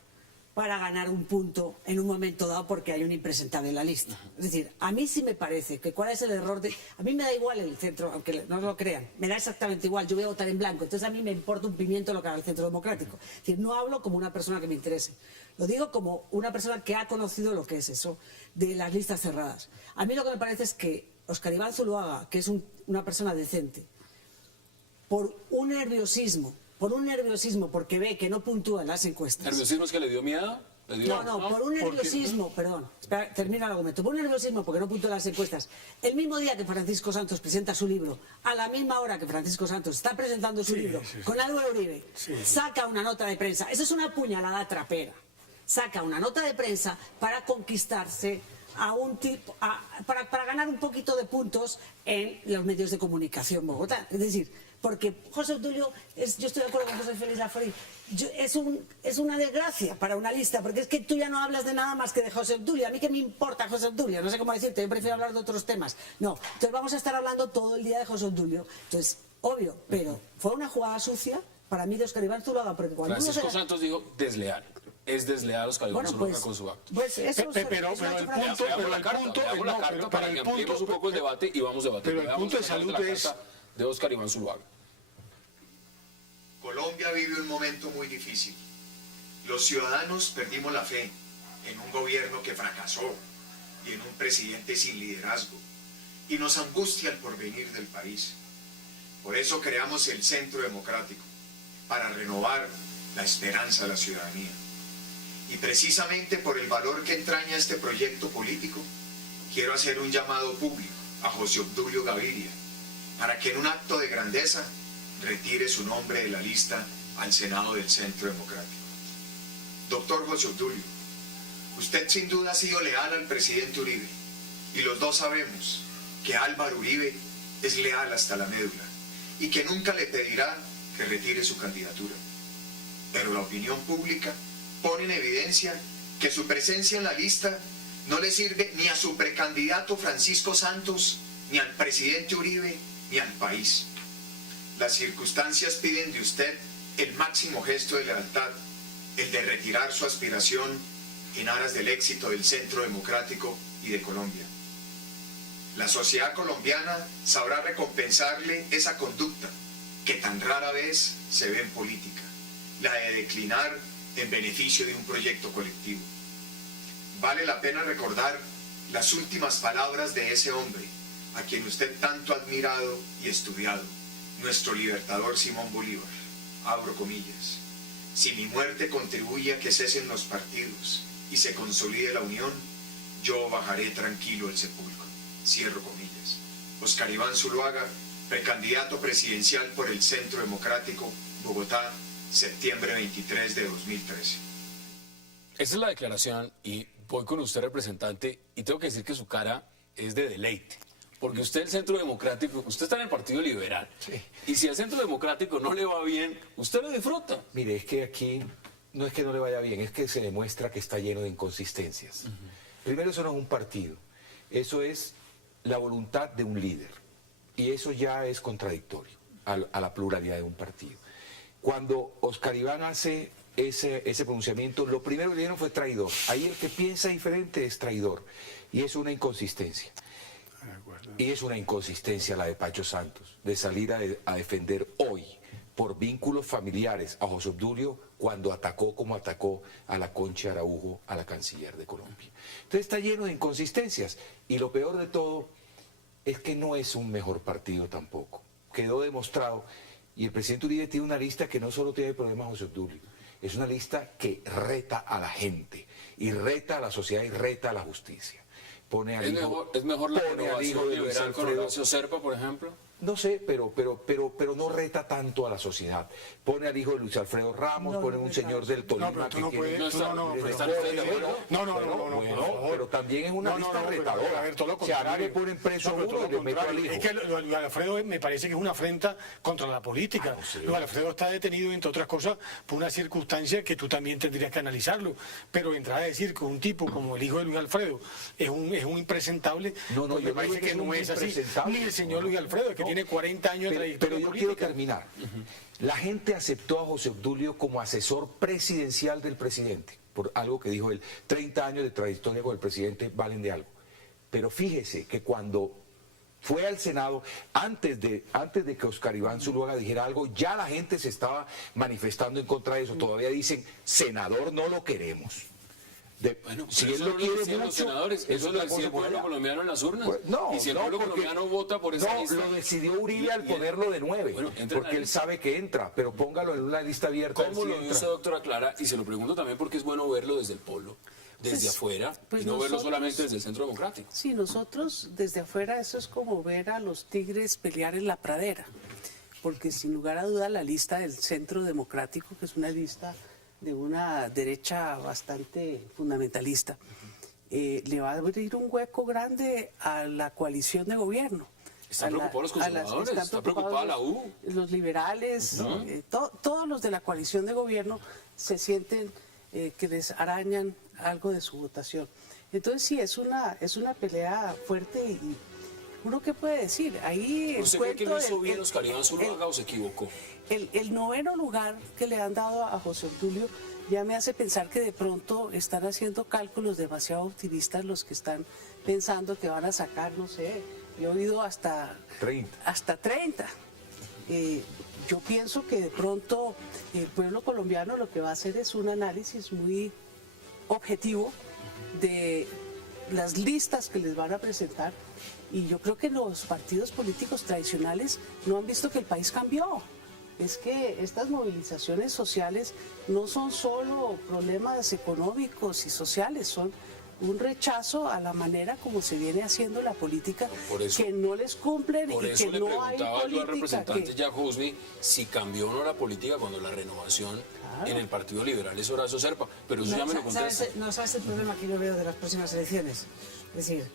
para ganar un punto en un momento dado porque hay un impresentable en la lista. Es decir, a mí sí me parece que cuál es el error de... A mí me da igual el centro, aunque no lo crean, me da exactamente igual, yo voy a votar en blanco, entonces a mí me importa un pimiento lo que haga el Centro Democrático. Es decir, no hablo como una persona que me interese, lo digo como una persona que ha conocido lo que es eso de las listas cerradas. A mí lo que me parece es que Oscar Iván Zuluaga, que es una persona decente, por un nerviosismo, porque ve que no puntúa en las encuestas. ¿Nerviosismo es que le dio miedo? No, por un nerviosismo, perdón, espera, termina el argumento, por un nerviosismo porque no puntúa en las encuestas. El mismo día que Francisco Santos presenta su libro, a la misma hora que Francisco Santos está presentando su libro con Álvaro Uribe, saca una nota de prensa. Eso es una puñalada trapera. Saca una nota de prensa para conquistarse a un tipo, para ganar un poquito de puntos en los medios de comunicación Bogotá. Es decir, porque José Obdulio, yo estoy de acuerdo con José Félix Laforí, es una desgracia para una lista, porque es que tú ya no hablas de nada más que de José Obdulio. A mí qué me importa José Obdulio, no sé cómo decirte, yo prefiero hablar de otros temas. No, entonces vamos a estar hablando todo el día de José Obdulio. Entonces, obvio, pero fue una jugada sucia para mí de Oscar Iván Zuluaga, porque cuando Francisco Santos dijo desleal. Es desleal Oscar Iván Zuluaga con su acto. Pues eso pero el punto, para que ampliemos un poco el debate y vamos a debatir. Pero el punto de salud es de Oscar Iván Zuluaga. Colombia vive un momento muy difícil. Los ciudadanos perdimos la fe en un gobierno que fracasó y en un presidente sin liderazgo. Y nos angustia el porvenir del país. Por eso creamos el Centro Democrático, para renovar la esperanza de la ciudadanía. Y precisamente por el valor que entraña este proyecto político, quiero hacer un llamado público a José Obdulio Gaviria, para que en un acto de grandeza retire su nombre de la lista al Senado del Centro Democrático. Doctor José Obdulio, usted sin duda ha sido leal al presidente Uribe, y los dos sabemos que Álvaro Uribe es leal hasta la médula, y que nunca le pedirá que retire su candidatura. Pero la opinión pública pone en evidencia que su presencia en la lista no le sirve ni a su precandidato Francisco Santos, ni al presidente Uribe, ni al país. Las circunstancias piden de usted el máximo gesto de lealtad, el de retirar su aspiración en aras del éxito del Centro Democrático y de Colombia. La sociedad colombiana sabrá recompensarle esa conducta que tan rara vez se ve en política, la de declinar en beneficio de un proyecto colectivo. Vale la pena recordar las últimas palabras de ese hombre, a quien usted tanto ha admirado y estudiado, nuestro libertador Simón Bolívar. Abro comillas: si mi muerte contribuye a que cesen los partidos y se consolide la unión, yo bajaré tranquilo el sepulcro. Cierro comillas. Oscar Iván Zuluaga, precandidato presidencial por el Centro Democrático, Bogotá, septiembre 23 de 2013. Esa es la declaración y voy con usted, representante, y tengo que decir que su cara es de deleite. Porque usted el Centro Democrático, usted está en el Partido Liberal. Sí. Y si al Centro Democrático no le va bien, usted lo disfruta. Mire, es que aquí no es que no le vaya bien, es que se demuestra que está lleno de inconsistencias. Primero, eso no es un partido, eso es la voluntad de un líder. Y eso ya es contradictorio a la pluralidad de un partido. Cuando Oscar Iván hace ese pronunciamiento, lo primero que le dieron fue traidor. Ahí el que piensa diferente es traidor. Y es una inconsistencia. Y es una inconsistencia la de Pacho Santos, de salir a defender hoy, por vínculos familiares, a José Obdulio cuando atacó como atacó a la Concha Araujo, a la canciller de Colombia. Entonces está lleno de inconsistencias. Y lo peor de todo es que no es un mejor partido tampoco. Quedó demostrado. Y el presidente Uribe tiene una lista que no solo tiene problemas José Obdulio, es una lista que reta a la gente, y reta a la sociedad y reta a la justicia. Pone al ¿Es mejor la pone al hijo renovación de Luis liberal con Alfredo. Horacio Serpa, por ejemplo? No sé, pero no reta tanto a la sociedad. Pone al hijo de Luis Alfredo Ramos, No, pone no un reta. señor del Tolima pero tú que no tiene... puedes, pero también es una retadora. Si ahora le ponen preso a uno y le meto al hijo. Es que lo de Luis Alfredo me parece que es una afrenta contra la política. Luis Alfredo está detenido, entre otras cosas, por una circunstancia que tú también tendrías que analizarlo. Pero entrar a decir que un tipo como el hijo de Luis Alfredo es un impresentable, No, pues yo me parece digo que que es no un es así. impresentable. Ni el señor Luis Alfredo, que tiene 40 años de trayectoria Pero yo política. quiero terminar. La gente aceptó a José Obdulio como asesor presidencial del presidente, por algo que dijo él. 30 años de trayectoria con el presidente valen de algo. Pero fíjese que cuando fue al Senado, antes de que Oscar Iván Zuluaga dijera algo, ya la gente se estaba manifestando en contra de eso. Todavía dicen, senador no lo queremos. Bueno, si pero él eso lo no quiere decían mucho, los senadores, es eso lo otra decía cosa el por pueblo allá. colombiano en las urnas. Pues, no, y si el no, pueblo porque- colombiano vota por esa No, lista... lo decidió Uribe al y el- ponerlo de 9, Bueno, entra en la porque él lista. sabe que entra, pero póngalo en una lista abierta. ¿Cómo él lo sí ve entra. usted, doctora Clara? Y se lo pregunto también porque es bueno verlo desde el polo, desde Pues- afuera, pues y no verlo nosotros- solamente desde el Centro Democrático. Sí, nosotros desde afuera eso es como ver a los tigres pelear en la pradera, porque sin lugar a duda la lista del Centro Democrático, que es una lista de una derecha bastante fundamentalista, le va a abrir un hueco grande a la coalición de gobierno. ¿Están preocupados los conservadores? están ¿Está preocupada la U? Los liberales, No. todos los de la coalición de gobierno se sienten que les arañan algo de su votación. Entonces sí, es una pelea fuerte y uno qué puede decir. Ahí el ¿Usted cree que lo cuento hizo del- bien el- Oscar Iván Zuluaga o se equivocó? el noveno lugar que le han dado a José Obdulio ya me hace pensar que de pronto están haciendo cálculos demasiado optimistas los que están pensando que van a sacar, no sé, yo he oído hasta 30. Hasta 30. Yo pienso que de pronto el pueblo colombiano lo que va a hacer es un análisis muy objetivo de las listas que les van a presentar y yo creo que los partidos políticos tradicionales no han visto que el país cambió. Es que estas movilizaciones sociales no son solo problemas económicos y sociales, son un rechazo a la manera como se viene haciendo la política, Por eso- que no les cumplen Por y eso que le no hay preguntaba yo al política. representante Jack Husney si cambió o no la política cuando la renovación en el Partido Liberal es Horacio Serpa. Pero eso ya me lo contesta. ¿Sabes el problema que yo veo de las próximas elecciones? Es decir,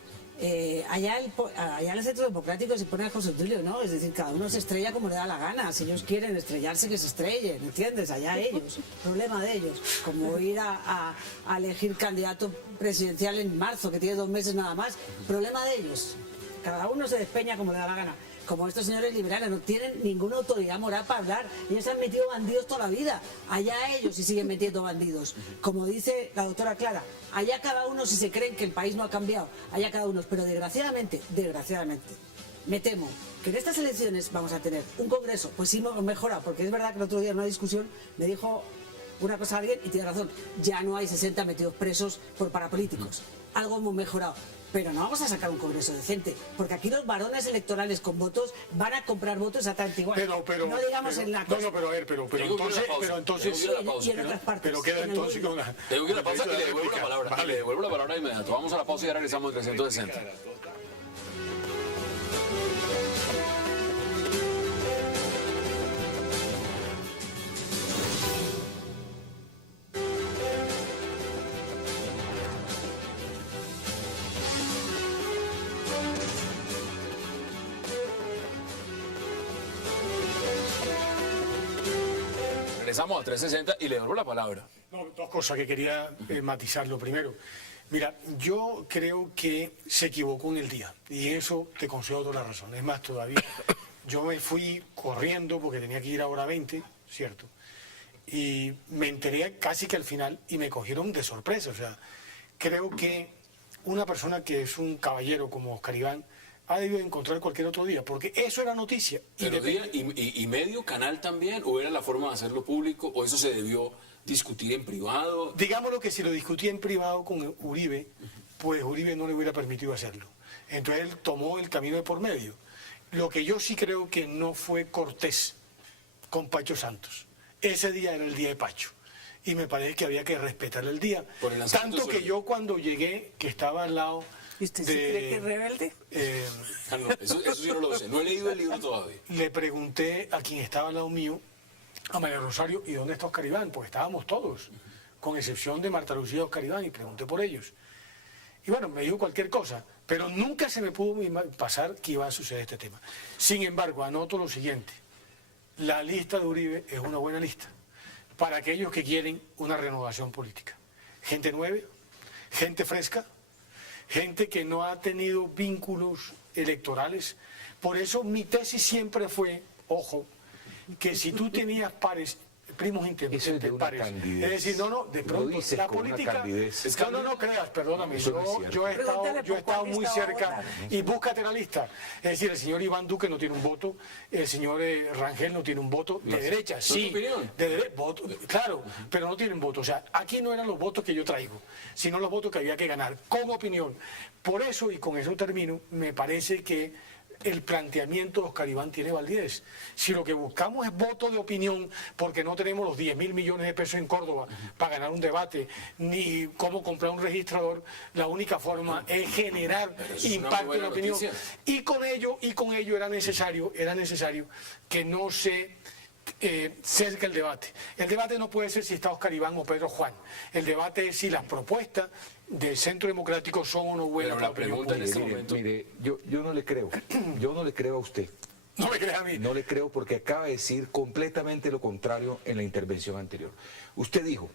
allá en el Centro Democrático se pone a José Obdulio, ¿no? Es decir, cada uno se estrella como le da la gana. Si ellos quieren estrellarse, que se estrellen, ¿entiendes? Allá ellos, problema de ellos. Como ir a elegir candidato presidencial en marzo, que tiene 2 meses nada más, problema de ellos. Cada uno se despeña como le da la gana. Como estos señores liberales no tienen ninguna autoridad moral para hablar, ellos han metido bandidos toda la vida, allá ellos si siguen metiendo bandidos. Como dice la doctora Clara, allá cada uno si se creen que el país no ha cambiado, allá cada uno, pero desgraciadamente, me temo que en estas elecciones vamos a tener un congreso, pues sí mejora, porque es verdad que el otro día en una discusión me dijo una cosa alguien y tiene razón, ya no hay 60 metidos presos por parapolíticos, algo hemos mejorado. Pero no vamos a sacar un congreso decente, porque aquí los varones electorales con votos van a comprar votos exactamente igual. No digamos en la cosa. No, pero a ver, pero Tengo que ir a la pausa, entonces, tengo que ir a la pausa. Y en otras partes. pero queda en el entonces mundo. con la... Tengo que ir a la pausa y le devuelvo la réplica. palabra. Vale. Le devuelvo la palabra de inmediato. Vamos a la pausa y ya regresamos en 360. regresamos a 360 y le doy la palabra. No, dos cosas que quería matizar. Lo primero, mira, yo creo que se equivocó en el día y eso te concedo toda la razón. Es más, todavía yo me fui corriendo porque tenía que ir a hora 20, ¿cierto? Y me enteré casi que al final y me cogieron de sorpresa. O sea, creo que una persona que es un caballero como Oscar Iván ha debido encontrar cualquier otro día, porque eso era noticia. Pero día y medio canal también, o era la forma de hacerlo público, o eso se debió discutir en privado. Digámoslo que si lo discutía en privado con Uribe, pues Uribe no le hubiera permitido hacerlo. Entonces él tomó el camino de por medio. Lo que yo sí creo que no fue cortés con Pacho Santos. Ese día era el día de Pacho. Y me parece que había que respetar el día. Tanto que yo cuando llegué, que estaba al lado ¿Y usted sí cree que es rebelde? No, eso yo no lo sé, no he leído el libro todavía. Le pregunté a quien estaba al lado mío, a María Rosario, ¿y dónde está Oscar Iván? Pues estábamos todos, con excepción de Marta Lucía y Oscar Iván, y pregunté por ellos. Y bueno, me dijo cualquier cosa, pero nunca se me pudo pasar que iba a suceder este tema. Sin embargo, anoto lo siguiente, la lista de Uribe es una buena lista para aquellos que quieren una renovación política. Gente nueva, gente fresca, gente que no ha tenido vínculos electorales. Por eso mi tesis siempre fue, ojo, que si tú tenías pares, primos pares, es decir, de pronto la política, no creas, perdóname, yo he estado muy cerca y búscate la lista. Es decir, el señor Iván Duque no tiene un voto, el señor Rangel no tiene un voto, de derecha, sí, voto, claro, pero no tienen voto. O sea, aquí no eran los votos que yo traigo, sino los votos que había que ganar, con opinión. Por eso, y con eso termino, me parece que el planteamiento de Oscar Iván tiene validez. Si lo que buscamos es voto de opinión, porque no tenemos los 10.000 millones de pesos en Córdoba para ganar un debate, ni cómo comprar un registrador, la única forma es generar impacto en la opinión. Y con ello era necesario que no se cerca el debate. El debate no puede ser si está Oscar Iván o Pedro Juan. El debate es si las propuestas del Centro Democrático son o no buenas. Pero la pregunta en este momento... Mire, yo no le creo. Yo no le creo a usted. No me crea a mí. No le creo porque acaba de decir completamente lo contrario en la intervención anterior. Usted dijo,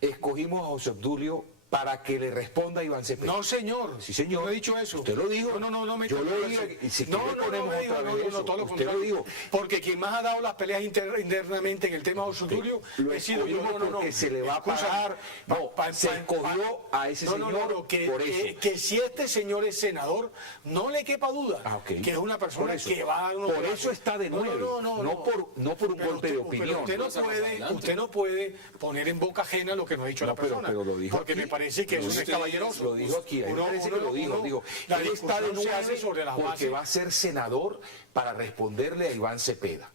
escogimos a José Obdulio para que le responda a Iván Cepeda. No, señor. Sí, señor. No he dicho eso. Usted lo dijo. No me yo lo dije. Si todo lo contrario. Porque quien más ha dado las peleas internamente en el tema de José Obdulio he sido yo. Porque se le va a pagar. Se escogió a ese señor por eso. Que si este señor es senador, no le quepa duda que es una persona que va a dar unos por eso está de nuevo. No por un golpe de opinión. Pero usted no puede poner en boca ajena lo que no ha dicho la persona. Pero lo dijo porque me parece que eso no es caballeroso. Lo dijo aquí, me parece que lo dijo. Él está de nuevo porque va a ser senador para responderle a Iván Cepeda.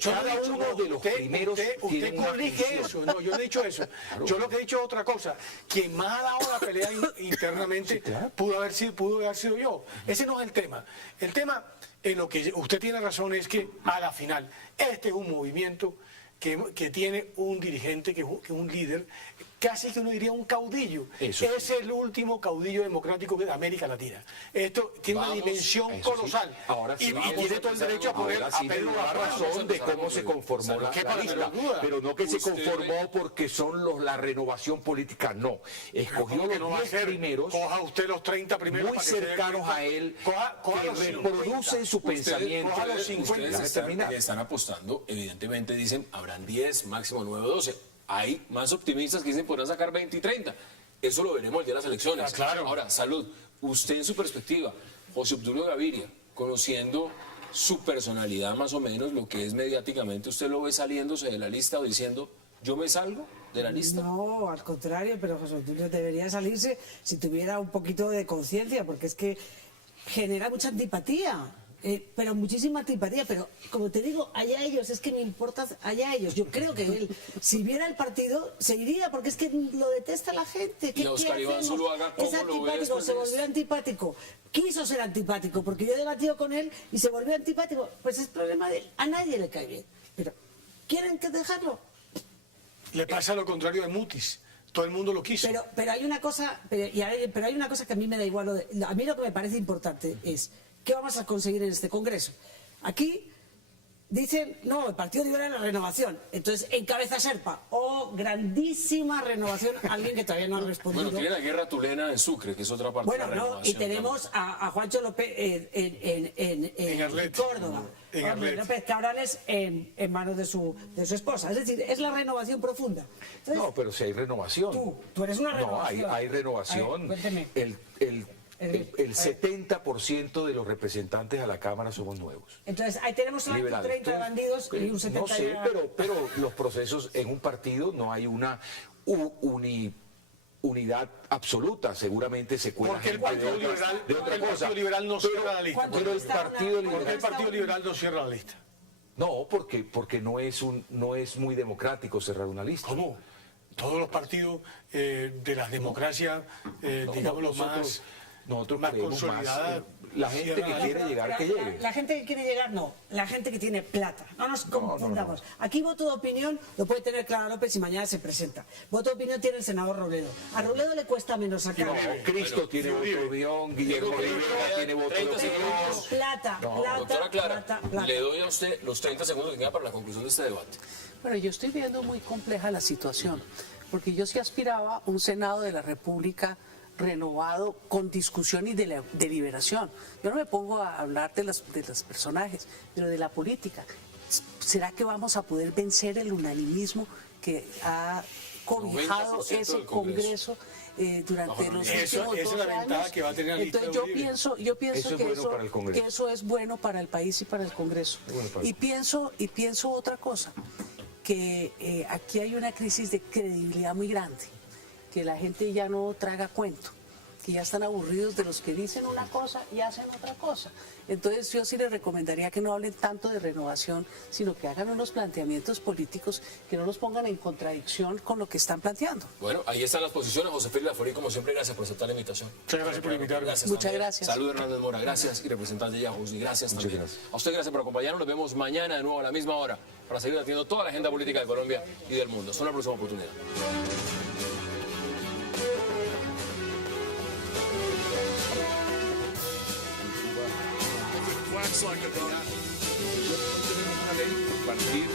Cada uno de los primeros usted corrige eso. No, yo no he dicho eso. Yo lo que he dicho es otra cosa. Quien más ha dado la pelea internamente pudo haber sido yo. Ese no es el tema. El tema, en lo que usted tiene razón, es que a la final, este es un movimiento que tiene un dirigente, que es un líder, casi que uno diría un caudillo. Es el último caudillo democrático de América Latina. Esto tiene una dimensión colosal. Sí. Ahora sí, y tiene todo el derecho a poner a Pedro la razón de cómo se conformó la lista. Pero no que se conformó porque son la renovación política, no. Escogió los 10 primeros, coja usted los 30 primeros muy cercanos a él, que reproducen su pensamiento. Ustedes están apostando, evidentemente dicen, habrán 10, máximo 9 o 12. Hay más optimistas que dicen podrán sacar 20 y 30. Eso lo veremos el día de las elecciones. Claro. Ahora, Salud, usted en su perspectiva, José Obdulio Gaviria, conociendo su personalidad más o menos, lo que es mediáticamente, ¿usted lo ve saliéndose de la lista o diciendo, yo me salgo de la lista? No, al contrario, pero José Obdulio debería salirse si tuviera un poquito de conciencia, porque es que genera mucha antipatía. Pero muchísima antipatía, pero como te digo, allá ellos, es que me importa allá ellos. Yo creo que él, si viera el partido, se iría, porque es que lo detesta la gente. Y Oscar Iván Zuluaga, ¿cómo es antipático, se volvió antipático. Quiso ser antipático, porque yo he debatido con él y se volvió antipático. Pues es problema de él, a nadie le cae bien. Pero, ¿quieren que dejarlo? Le pasa lo contrario de Mutis. Todo el mundo lo quiso. Pero hay una cosa, pero hay una cosa que a mí me da igual. A mí lo que me parece importante es ¿qué vamos a conseguir en este Congreso? Aquí dicen, no, el Partido Liberal es la renovación. Entonces, encabeza Serpa. Oh, grandísima renovación. Alguien que todavía no ha respondido. Bueno, tiene la guerra tulena en Sucre, que es otra parte Bueno, de la no, renovación. y tenemos a Juancho López en Arlet. Córdoba. En Juan Arlet. López Cabrales en manos de su esposa. Es decir, es la renovación profunda. Entonces, No, pero si hay renovación. Tú eres una No, renovación. hay renovación. A ver, cuénteme. El 70% de los representantes a la Cámara somos nuevos. Entonces, ahí tenemos un Liberales. 30 de bandidos y un 70 No sé, pero los procesos en un partido no hay una unidad absoluta. Seguramente se cuela Porque el gente Partido Liberal, de otra el cosa. Partido Liberal no cierra la lista. ¿Cuánto Pero el está Partido una- Liberal... ¿Por qué el Partido Liberal no cierra la lista? No, porque no es muy democrático cerrar una lista. ¿Cómo? Todos los partidos de las democracias, digamos, los Nosotros más creemos consolidadas. la gente que cierran la quiere lista. llegar, que llegue. La gente que quiere llegar, no. La gente que tiene plata. No nos confundamos. Aquí voto de opinión lo puede tener Clara López si mañana se presenta. Voto de opinión tiene el senador Robledo. A Robledo le cuesta menos sacar. No, Cristo tiene voto de opinión, Guillermo Rivera tiene voto de 30 opinión. segundos. Plata, plata, Doctora Clara, plata. le doy a usted los 30 segundos que quedan para la conclusión de este debate. Bueno, yo estoy viendo muy compleja la situación, porque yo sí aspiraba a un Senado de la República renovado con discusión y deliberación. Yo no me pongo a hablar de los personajes, pero de la política. ¿Será que vamos a poder vencer el unanimismo que ha cobijado 90% ese del Congreso. durante los Eso- últimos esa es 12 la ventaja años? que va a tener la lista Entonces de Uribe. yo pienso Eso es que, bueno para el Congreso. que eso es bueno para el país y para el Congreso. Bueno para el- Y pienso otra cosa, que aquí hay una crisis de credibilidad muy grande, que la gente ya no traga cuento, que ya están aburridos de los que dicen una cosa y hacen otra cosa. Entonces yo sí les recomendaría que no hablen tanto de renovación, sino que hagan unos planteamientos políticos que no los pongan en contradicción con lo que están planteando. Bueno, ahí están las posiciones. José Félix Laforí, como siempre, gracias por aceptar la invitación. Muchas gracias por invitarme. Gracias Muchas también. gracias. Salud, Hernández Mora, gracias. Y representante Yahoo, y gracias Muchas también. gracias. A usted gracias por acompañarnos. Nos vemos mañana de nuevo a la misma hora para seguir atendiendo toda la agenda política de Colombia y del mundo. Hasta una próxima oportunidad. Tenemos una ley, partir